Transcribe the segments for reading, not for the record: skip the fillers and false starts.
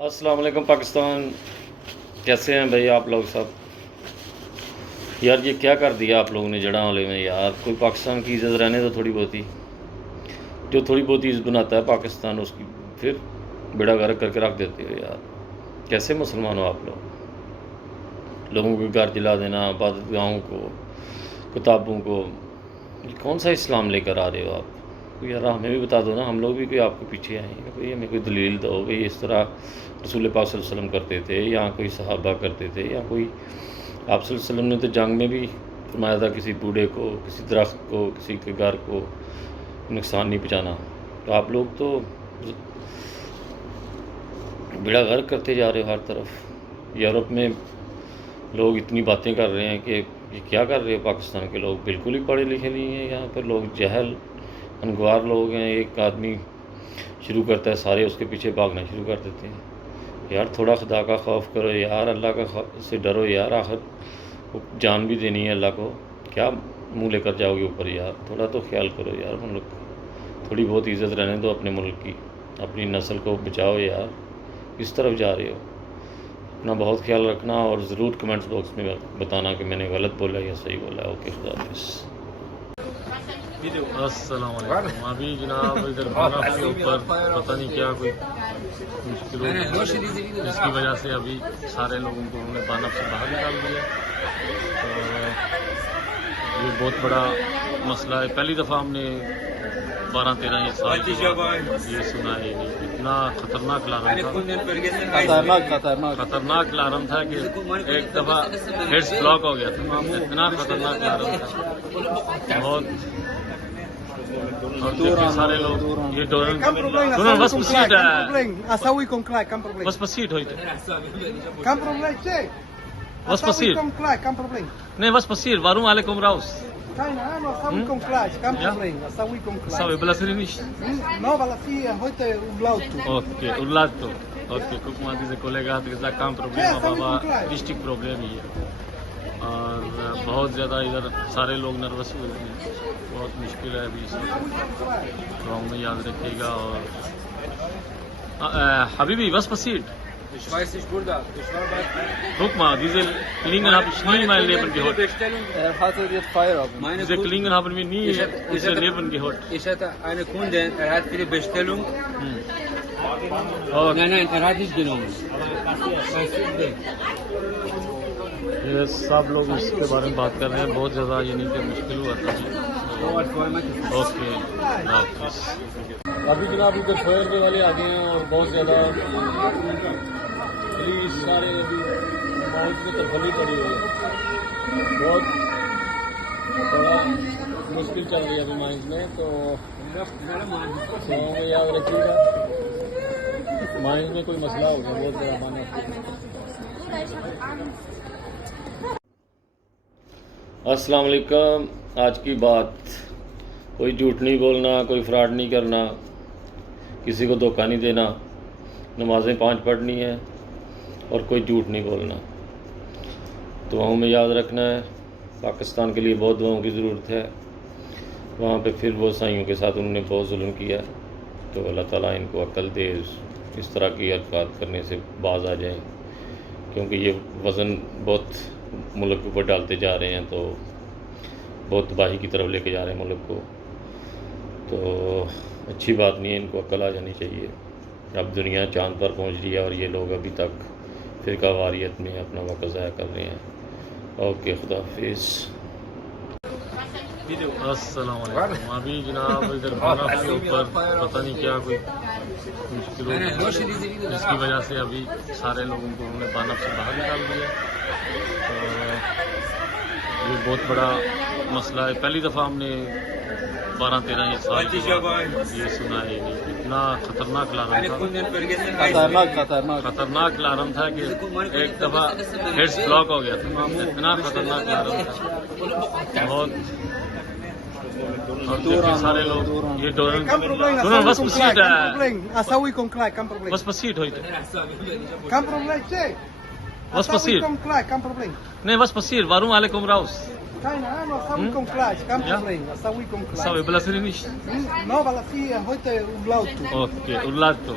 السلام علیکم پاکستان، کیسے ہیں بھائی آپ لوگ سب؟ یار یہ کیا کر دیا آپ لوگوں نے جڑاں والے میں یار. کوئی پاکستان کی عزت رہنے تو تھوڑی بہت ہی، جو تھوڑی بہت ہی عزت بناتا ہے پاکستان اس کی پھر بیڑا غرق کر کے رکھ دیتے ہو یار. کیسے مسلمان ہو آپ لوگوں کے گھر جلا دینا، عبادت گاہوں کو، کتابوں کو، یہ کون سا اسلام لے کر آ رہے ہو آپ؟ یار ہمیں بھی بتا دو نا، ہم لوگ بھی کوئی آپ کے پیچھے آئیں گے. بھائی ہمیں کوئی دلیل دو بھائی اس طرح رسول پاک صلی اللہ علیہ وسلم کرتے تھے یا کوئی صحابہ کرتے تھے یا کوئی. آپ صلی اللہ علیہ وسلم نے تو جنگ میں بھی فرمایا تھا کسی بوڑھے کو، کسی درخت کو، کسی کے گھر کو نقصان نہیں پہنچانا. تو آپ لوگ تو بیڑا غرق کرتے جا رہے ہو ہر طرف. یورپ میں لوگ اتنی باتیں کر رہے ہیں کہ یہ کیا کر رہے ہو پاکستان کے لوگ؟ بالکل ہی پڑھے لکھے نہیں ہیں یہاں پر لوگ، جہل انگوار لوگ ہیں. ایک آدمی شروع کرتا ہے سارے اس کے پیچھے بھاگنا شروع کر دیتے ہیں. یار تھوڑا خدا کا خوف کرو یار، اللہ کا سے ڈرو یار. آخر جان بھی دینی ہے اللہ کو، کیا منہ لے کر جاؤ گے اوپر یار؟ تھوڑا تو خیال کرو یار ملک، تھوڑی بہت عزت رہنے دو اپنے ملک کی، اپنی نسل کو بچاؤ یار. کس طرف جا رہے ہو؟ اپنا بہت خیال رکھنا، اور ضرور کمنٹس باکس میں بتانا کہ میں نے غلط بولا یا صحیح بولا. اوکے، خدا حافظ. السلام علیکم. ابھی جناب ادھر برف کے اوپر پتہ نہیں کیا کوئی مشکل ہو، جس کی وجہ سے ابھی سارے لوگوں کو انہوں نے برف سے باہر نکال دیا. تو یہ بہت بڑا مسئلہ ہے. پہلی دفعہ ہم نے 12-13 سال کے بعد یہ سنا ہے. اتنا خطرناک الارم تھا، خطرناک الارم تھا کہ ایک دفعہ ہیڈس بلاک ہو گیا تھا. اتنا خطرناک الارم تھا بہت. اور سارے لوگ یہ ڈورن بس پسیٹ ہے، بس پسیٹ ہوئی بس پسیٹ نہیں بس پسیٹ واروں علیکم راوس sabe Blasirinish? No, Balasí, heute Ublautu. Okay, urlato. Okay, guck mal, diese Kollege hat gesagt, kein Problem, aber richtig Problem hier. اور بہت زیادہ ادھر سارے لوگ نروس ہوئے ہیں. بہت مشکل ہے ابھی اس وقت. دعاؤں میں یاد رکھیے گا. اور حبیبی was passiert? Ich weiß nicht, Bruder. Ich war bei... Guck mal, diese Klingen habe ich nie in meinem Leben gehört. Hatte jetzt Feierabend. Diese Klingen haben wir nie in unserem Leben gehört. Ich hatte eine Kundin, er hat viele Bestellungen. اور Nein, er hat nicht genommen. یہ سب لوگ اس کے بارے میں بات کر رہے ہیں. بہت زیادہ یعنی کہ مشکل ہوا تھا جی. اوکے، اللہ حافظ. ابھی جناب ادھر سوئر والے آ گئے ہیں اور بہت زیادہ پولیس سارے ابھی ماحول میں تبدیلی پڑی ہوئی ہے. بہت بڑا مشکل چل رہی ہے ابھی مائنز میں. تو یاد رکھیے گا مائنز میں کوئی مسئلہ ہوگا بہت زیادہ مانا. السلام علیکم. آج کی بات، کوئی جھوٹ نہیں بولنا، کوئی فراڈ نہیں کرنا، کسی کو دھوکہ نہیں دینا، نمازیں 5 پڑھنی ہیں اور کوئی جھوٹ نہیں بولنا. دعاؤں میں یاد رکھنا ہے. پاکستان کے لیے بہت دعاؤں کی ضرورت ہے. وہاں پہ پھر وہ عیسائیوں کے ساتھ انہوں نے بہت ظلم کیا ہے. تو اللہ تعالیٰ ان کو عقل دے، اس طرح کی حرکات کرنے سے باز آ جائیں، کیونکہ یہ وزن بہت ملک کے اوپر ڈالتے جا رہے ہیں. تو بہت تباہی کی طرف لے کے جا رہے ہیں ملک کو. تو اچھی بات نہیں ہے. ان کو عقل آ جانی چاہیے. اب دنیا چاند پر پہنچ رہی ہے اور یہ لوگ ابھی تک فرقہ واریت میں اپنا وقت ضائع کر رہے ہیں. اوکے، خدا حافظ. السلام علیکم. ابھی جناب ادھر برف کے اوپر پتہ نہیں کیا کوئی مشکل ہو، جس کی وجہ سے ابھی سارے لوگوں کو انہوں نے برف سے باہر نکال دیا. تو یہ بہت بڑا مسئلہ ہے. پہلی دفعہ ہم نے 12-13 سال کے بعد یہ سنا ہے. اتنا خطرناک الارم تھا، خطرناک الارم تھا کہ ایک دفعہ ہیڈس بلاک ہو گیا تھا. اتنا خطرناک الارم تھا بہت. اور سارے لوگ یہ ڈورن بس پسیٹ ہے، بس پسیٹ ہوئی Was Essa passiert? kommt gleich, kein Problem. Nee, was passiert? Warum alle kommen raus? Keine Ahnung, essa Hm? kommt gleich, kein Ja? Problem. Essa kommt gleich. Sabe, Brasília nicht. Não, weil sie heute umlaut. Okay, Urlato.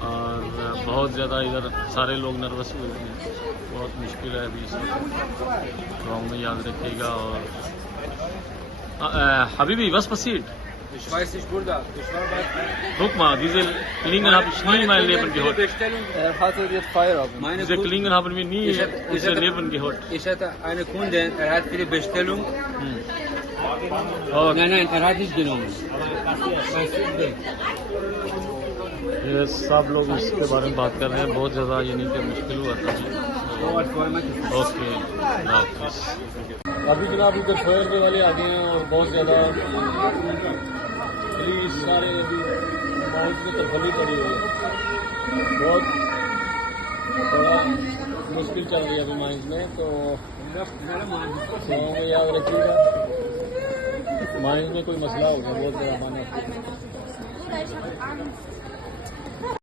اور بہت زیادہ ادھر سارے لوگ nervous ہوئے ہیں، بہت مشکل ہے ابھی اس وقت، گاؤں میں یاد رکھیے گا۔ اور حبیبی was passiert? Ich weiß nicht, Bruder. Ich war bei... Guck mal, diese Klingen habe ich nie in meinem Leben gehört. Bestellung. Hatte jetzt Feierabend. Meine Diese Kunden- Klingen haben wir nie Ich in hätte- unserem Leben gehört. Ich hatte einen Kunden, er hat viele Bestellung. اور Nein, er hat nicht genommen. یہ سب لوگ اس کے بارے میں بات کر رہے ہیں، بہت زیادہ یعنی کہ مشکل ہوا تھا جی۔ اوکے، اللہ حافظ۔ ابھی جناب ادھر فائر والے آ گئے ہیں اور بہت زیادہ پولیس سارے ابھی ماحول کی ترفلی پڑی ہوئی ہے، بہت بڑا مشکل چل رہی ہے ابھی مائنز میں، تو میں یاد رکھیے گا مائنز میں کوئی مسئلہ ہوگا بہت زیادہ مانا۔